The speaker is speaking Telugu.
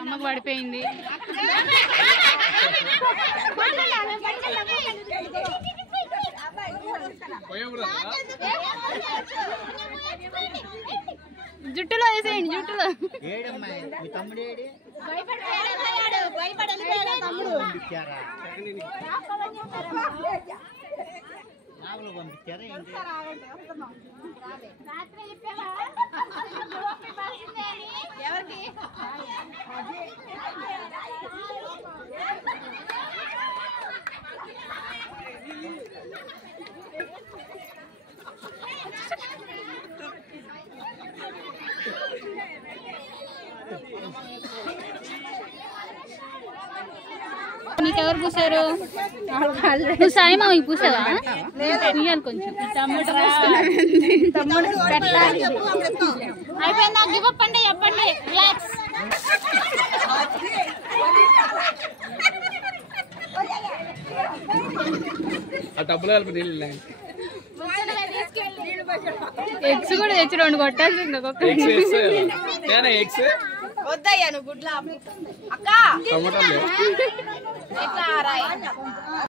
అమ్మకు పడిపోయింది. జుట్టులో వేసేయండి, జుట్టులో. మీకెవరు పూసారు? నువ్వు సాయి మామకి పూసావా? ఇయ్యాలి కొంచెం. అయిపోయిందా? గివ్ అప్ అంటే చెప్పండి. రిలాక్స్. ఎగ్స్ కూడా తెచ్చి 2 కొట్టాల్సింది. వద్దయ్యా నువ్వు గుడ్లా అక్క.